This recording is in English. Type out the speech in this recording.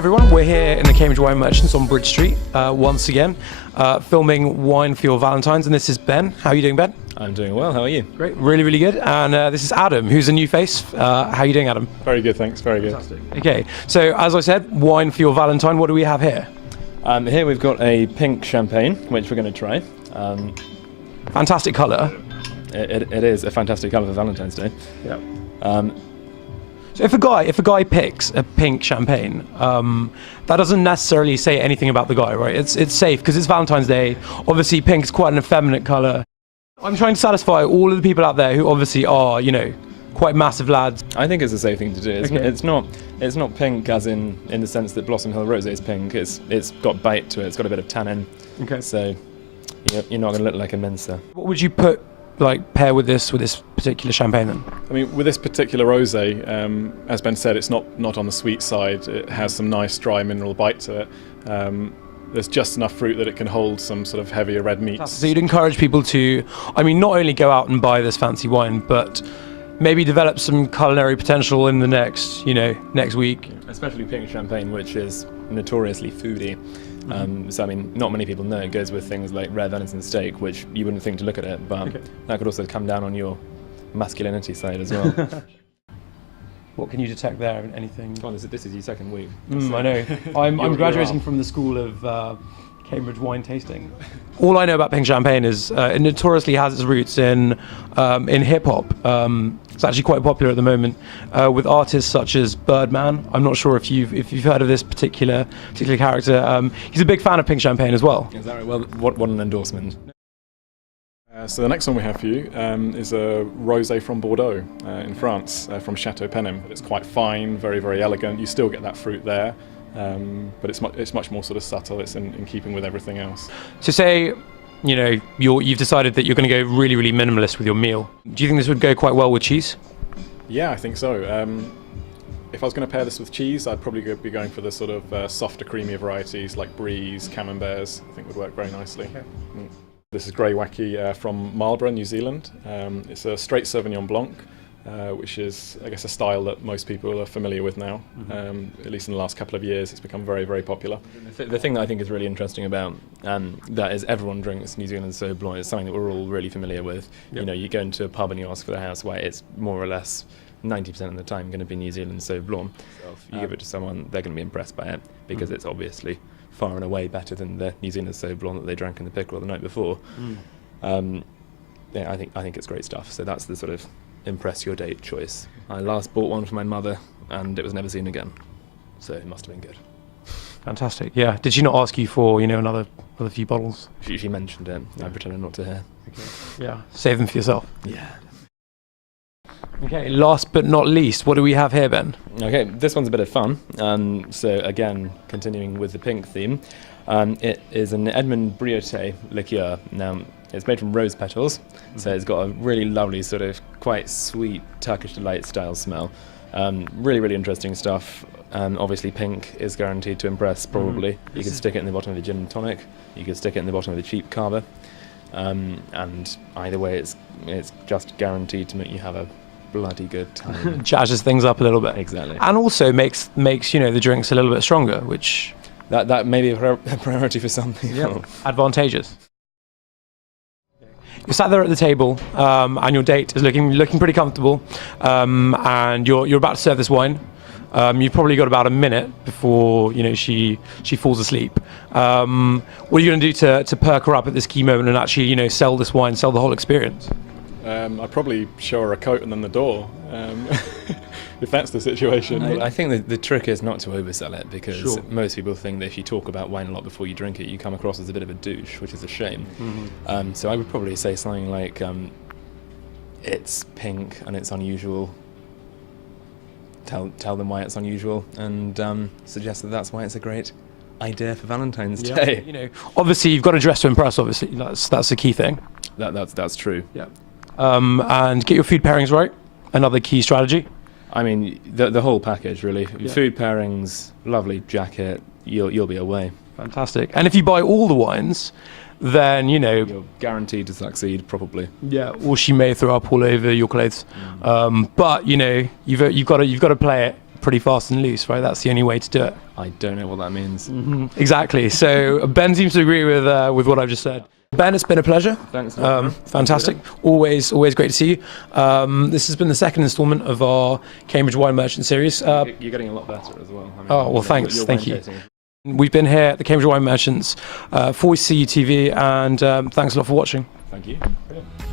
everyone, we're here in the Cambridge Wine Merchants on Bridge Street once again, filming wine for your Valentines, and this is Ben. How are you doing, Ben? I'm doing well, how are you? Great, really, really good. And this is Adam, who's a new face. How are you doing, Adam? Very good, thanks, very good. Fantastic. Okay, so as I said, wine for your Valentine. What do we have here? Here we've got a pink champagne, which we're going to try. Fantastic colour. It is a fantastic colour for Valentine's Day. Yeah. So if a guy picks a pink champagne, that doesn't necessarily say anything about the guy, right? It's safe because it's Valentine's Day. Obviously, pink is quite an effeminate colour. I'm trying to satisfy all of the people out there who obviously are, you know, quite massive lads. I think it's a safe thing to do. Okay. It's not pink as in the sense that Blossom Hill Rosé is pink. It's got bite to it. It's got a bit of tannin. Okay. So you're not going to look like a Mensa. What would you pair with this particular champagne then? I mean, with this particular rosé, as Ben said, it's not on the sweet side. It has some nice dry mineral bite to it. There's just enough fruit that it can hold some sort of heavier red meats. So you'd encourage people to, I mean, not only go out and buy this fancy wine, but maybe develop some culinary potential in the next week. Especially pink champagne, which is notoriously foodie. So I mean, not many people know it goes with things like rare venison steak, which you wouldn't think to look at it, but that could also come down on your masculinity side as well. What can you detect there? Anything? Well, this is your second week. I know. I'm graduating from the school of Cambridge wine tasting. All I know about pink champagne is it notoriously has its roots in hip hop. It's actually quite popular at the moment with artists such as Birdman. I'm not sure if you've heard of this particular character. He's a big fan of pink champagne as well. Is that right? Well, what an endorsement. So the next one we have for you is a rosé from Bordeaux in France, from Chateau Penem. It's quite fine, very, very elegant. You still get that fruit there, but it's much more sort of subtle. It's in keeping with everything else. So say, you know, you've decided that you're going to go really, really minimalist with your meal. Do you think this would go quite well with cheese? Yeah, I think so. If I was going to pair this with cheese, I'd probably be going for the sort of softer, creamier varieties like Bries, Camemberts. I think would work very nicely. Okay. This is Grey Wacky from Marlborough, New Zealand. It's a straight Sauvignon Blanc, which is, I guess, a style that most people are familiar with now. At least in the last couple of years, it's become very, very popular. The thing that I think is really interesting about that is everyone drinks New Zealand Sauv Blanc. It's something that we're all really familiar with. Yep. You know, you go into a pub and you ask for the house white, it's more or less 90% of the time going to be New Zealand Sauv Blanc. So if you give it to someone, they're going to be impressed by it because it's obviously far and away better than the New Zealand Sauv Blanc that they drank in the Pickerel the night before. Yeah, I think it's great stuff. So that's the sort of impress your date choice. I last bought one for my mother and it was never seen again. So it must have been good. Fantastic. Yeah. Did she not ask you for, another few bottles? She mentioned it. I pretended not to hear. Okay. Yeah. Save them for yourself. Yeah. Okay, last but not least, what do we have here, Ben? Okay, this one's a bit of fun. So again, continuing with the pink theme, it is an Edmond Briotet liqueur. Now, it's made from rose petals, so it's got a really lovely sort of quite sweet Turkish delight style smell. Really, really interesting stuff. Obviously, pink is guaranteed to impress, probably. You could stick it in the bottom of a gin and tonic. You could stick it in the bottom of a cheap carver. And either way, it's just guaranteed to make you have a bloody good time. Jazzes things up a little bit. Exactly. And also makes the drinks a little bit stronger, which that may be a priority for some people. Yep. Advantageous. You're sat there at the table, and your date is looking pretty comfortable, and you're about to serve this wine. You've probably got about a minute before she falls asleep. What are you going to do to perk her up at this key moment and actually sell this wine, sell the whole experience? I'd probably show her a coat and then the door, if that's the situation. I think the trick is not to oversell it because most people think that if you talk about wine a lot before you drink it, you come across as a bit of a douche, which is a shame. So I would probably say something like, it's pink and it's unusual. Tell them why it's unusual and suggest that that's why it's a great idea for Valentine's Day. Obviously you've got to dress to impress. Obviously, that's the key thing. That's true. Yeah. And get your food pairings right. Another key strategy. I mean, the whole package really. Yeah. Food pairings, lovely jacket. You'll be away. Fantastic. And if you buy all the wines, then you're guaranteed to succeed, probably. Yeah. Or she may throw up all over your clothes. But you've got to play it pretty fast and loose, right? That's the only way to do it. I don't know what that means. Exactly. So Ben seems to agree with what I've just said. Ben, it's been a pleasure. Thanks. Fantastic. Always great to see you. This has been the second instalment of our Cambridge Wine Merchant series. You're getting a lot better as well. I mean, Oh, well, thanks. your Thank wine you. tasting. We've been here at the Cambridge Wine Merchants for CUTV, and thanks a lot for watching. Thank you. Brilliant.